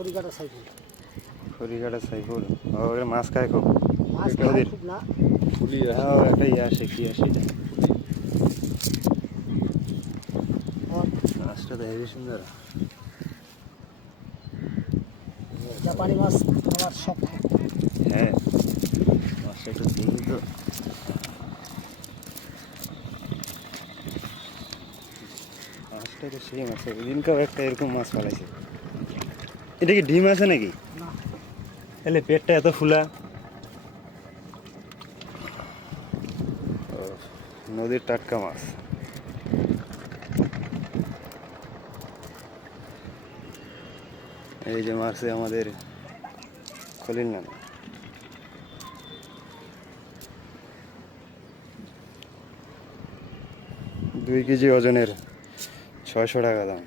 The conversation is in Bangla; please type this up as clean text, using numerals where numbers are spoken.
খড়িকাটা সাইফুল। খড়িকাটা সাইফুল ওর মাছ খায় খুব। মাছ নদীর খায় খুব না। একটা ইয়ে আসে কি আসে মাছটা তো হেবি সুন্দর। জাপানি মাছ খাওয়ার শখ। হ্যাঁ মাছটা একটু দেখি তো। মাছটা তো সেই মাছ, ওইদিনকাও একটা এরকম মাছ পালাইছে। এটা কি ডিম আছে নাকি? না, তাহলে পেটটা এত ফুলা। নদীর টাটকা মাছ। এই যে মাছে আমাদের খলিল নামে 2 কেজি ওজনের 600 টাকা দাম।